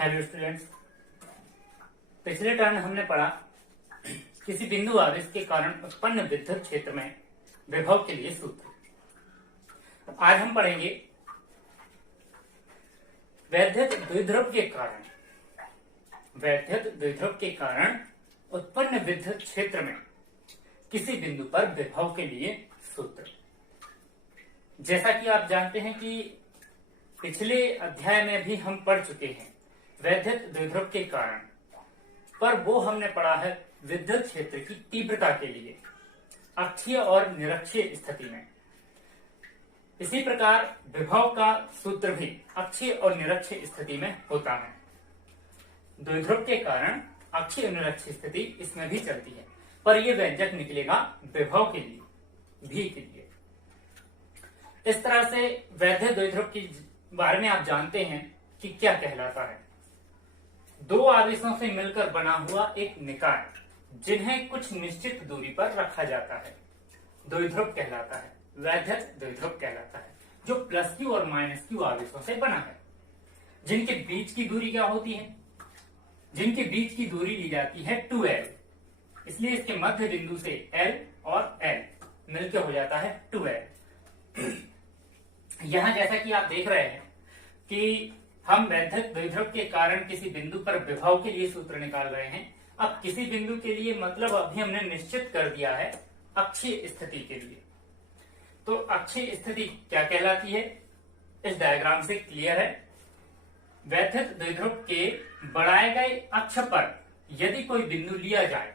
Hello students, पिछले turn हमने पढ़ा किसी बिंदु आवेश के कारण उत्पन्न विद्युत क्षेत्र में विभव के लिए सूत्र। आज हम पढ़ेंगे वैद्युत द्विध्रुव के कारण उत्पन्न विद्युत क्षेत्र में किसी बिंदु पर विभव के लिए सूत्र। जैसा कि आप जानते हैं कि पिछले अध्याय में भी हम पढ़ चुके हैं वैद्युत द्विध्रुव के कारण, पर वो हमने पढ़ा है विद्युत क्षेत्र की तीव्रता के लिए अक्षीय और निरक्षीय स्थिति में। इसी प्रकार विभव का सूत्र भी अक्षीय और निरक्षीय स्थिति में होता है। द्विध्रुव के कारण अक्षीय और निरक्षीय स्थिति इसमें भी चलती है, पर यह व्यंजक निकलेगा विभव के लिए, भी के लिए। इस तरह से वैद्युत द्विध्रुव के बारे में आप जानते हैं कि क्या कहलाता है। दो आवेशों से मिलकर बना हुआ एक निकाय जिन्हें कुछ निश्चित दूरी पर रखा जाता है द्विध्रुव कहलाता है, वैद्युत द्विध्रुव कहलाता है, जो प्लस क्यू और माइनस क्यू आवेशों से बना है। जिनके बीच की दूरी क्या होती है? जिनके बीच की दूरी ली जाती है 2l, इसलिए इसके मध्य बिंदु से l और l मिलकर हो जाता है 2l। यहां जैसा कि आप देख रहे हैं कि हम वैद्युत द्विध्रुव के कारण किसी बिंदु पर विभव के लिए सूत्र निकाल रहे हैं। अब किसी बिंदु के लिए मतलब अभी हमने निश्चित कर दिया है अक्षीय स्थिति के लिए। तो अक्षीय स्थिति क्या कहलाती है इस डायग्राम से क्लियर है। वैद्युत द्विध्रुव के बढ़ाए गए अक्ष पर यदि कोई बिंदु लिया जाए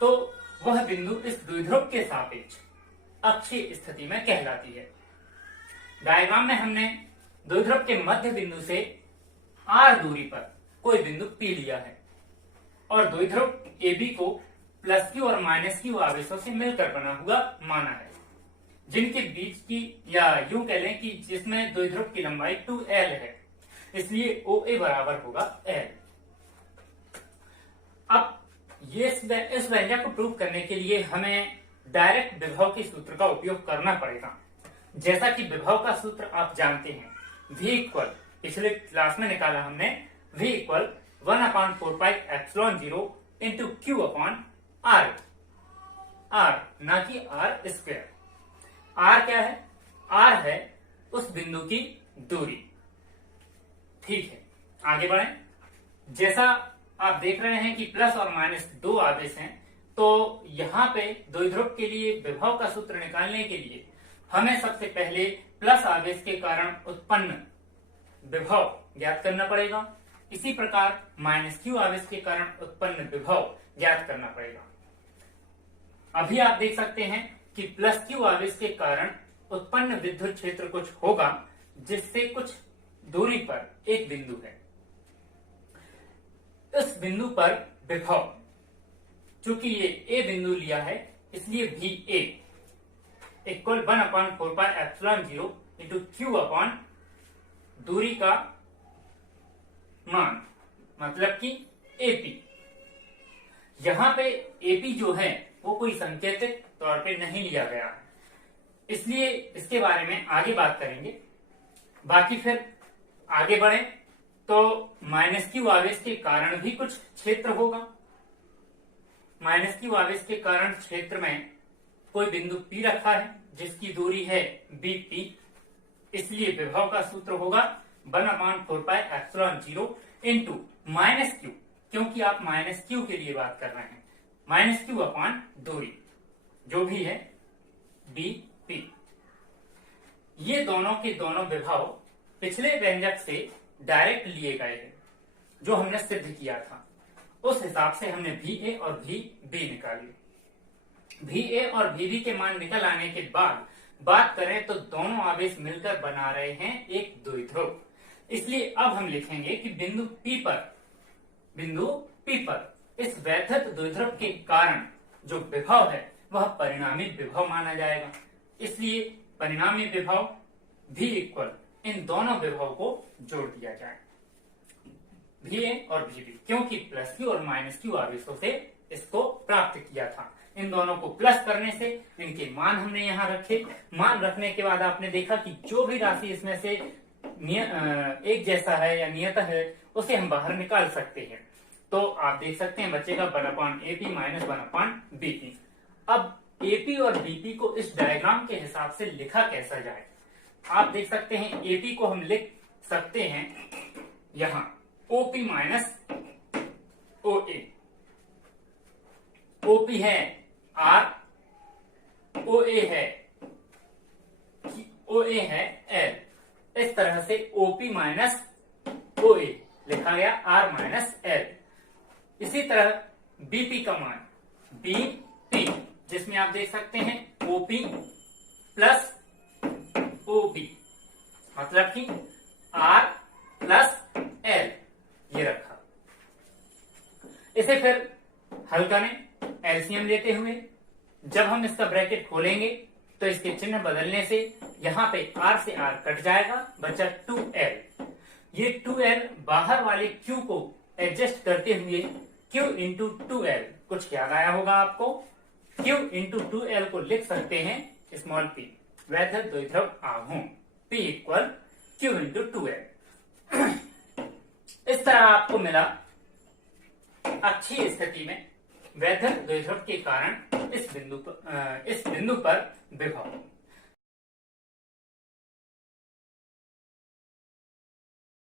तो वह बिंदु इस द्विध्रुव के सापेक्ष अक्षीय स्थिति में कहलाती है। डायग्राम में हमने द्विध्रुव के मध्य बिंदु से r दूरी पर कोई बिंदु P लिया है और द्विध्रुव AB को प्लस क्यू और माइनस क्यू आवेशों से मिलकर बना हुआ माना है, जिनके बीच की, या यूं कह लें कि जिसमें द्विध्रुव की लंबाई 2l है, इसलिए OA बराबर होगा l। अब इस व्यंजक को प्रूव करने के लिए हमें डायरेक्ट विभव के सूत्र का उपयोग करना पड़ेगा। जैसा कि विभव का सूत्र आप जानते हैं, V इक्वल, पिछले क्लास में निकाला हमने, V equal 1/4πε0 into Q upon R, ना कि R स्क्वायर। R क्या है? R है उस बिंदु की दूरी। ठीक है, आगे बढ़ें। जैसा आप देख रहे हैं कि प्लस और माइनस दो आवेश हैं, तो यहाँ पे द्विध्रुव के लिए विभव का सूत्र निकालने के लिए हमें सबसे पहले प्लस आवेश के कारण उत्पन्न विभव ज्ञात करना पड़ेगा। इसी प्रकार माइनस क्यू आवेश के कारण उत्पन्न विभव ज्ञात करना पड़ेगा। अभी आप देख सकते हैं कि प्लस क्यू आवेश के कारण उत्पन्न विद्युत क्षेत्र कुछ होगा, जिससे कुछ दूरी पर एक बिंदु है। इस बिंदु पर विभव, चूंकि ये ए बिंदु लिया है, इसलिए भी ए इक्वल 1/4πε0 इंटू क्यू अपॉन दूरी का मान, मतलब कि एपी। यहां पे एपी जो है वो कोई सांकेतिक तौर पे नहीं लिया गया है, इसलिए इसके बारे में आगे बात करेंगे। बाकी फिर आगे बढ़े तो माइनस क्यू आवेश के कारण भी कुछ क्षेत्र होगा। माइनस क्यू आवेश के कारण क्षेत्र में कोई बिंदु P रखा है जिसकी दूरी है BP, इसलिए विभव का सूत्र होगा 1/4πε0 इंटू माइनस क्यू, क्योंकि आप माइनस क्यू के लिए बात कर रहे हैं, माइनस क्यू अपॉन दूरी जो भी है BP। ये दोनों के दोनों विभव पिछले व्यंजक से डायरेक्ट लिए गए हैं जो हमने सिद्ध किया था। उस हिसाब से हमने VA और VB निकाली। VA और VB के मान निकल आने के बाद बात करें तो दोनों आवेश मिलकर बना रहे हैं एक द्विध्रुव। इसलिए अब हम लिखेंगे कि बिंदु P पर इस वैद्युत द्विध्रुव के कारण जो विभव है वह परिणामी विभव माना जाएगा। इसलिए परिणामी विभव V इक्वल इन दोनों विभव को जोड़ दिया जाए, VA और VB, क्योंकि प्लस क्यू और माइनस क्यू आवेशों से इसको प्राप्त किया था। इन दोनों को प्लस करने से इनके मान हमने यहाँ रखे। मान रखने के बाद आपने देखा कि जो भी राशि इसमें से एक जैसा है या नियत है, उसे हम बाहर निकाल सकते हैं। तो आप देख सकते हैं बचेगा 1/AP माइनस 1/BP। अब AP और BP को इस डायग्राम के हिसाब से लिखा कैसा जाए, आप देख सकते हैं AP को हम लिख सकते हैं यहां OP माइनस OA। OP है R, OA है L। इस तरह से OP माइनस OA लिखा गया R माइनस L। इसी तरह BP का मान BP, जिसमें आप देख सकते हैं OP प्लस OB, मतलब कि R प्लस L ये रखा। इसे फिर हल करें एलसीएम लेते हुए। जब हम इसका ब्रैकेट खोलेंगे तो इसके चिन्ह बदलने से यहाँ पे R से R कट जाएगा, बचा 2L। ये 2L बाहर वाले Q को एडजस्ट करते हुए Q इंटू 2L कुछ याद आया होगा आपको। Q इंटू 2L को लिख सकते हैं स्मॉल p, वैध द्विध्रुव आघूर्ण P equal Q into 2L। इस तरह आपको मिला अच्छी स्थिति में वैध द्विध्रुव के कारण इस बिंदु पर विभव।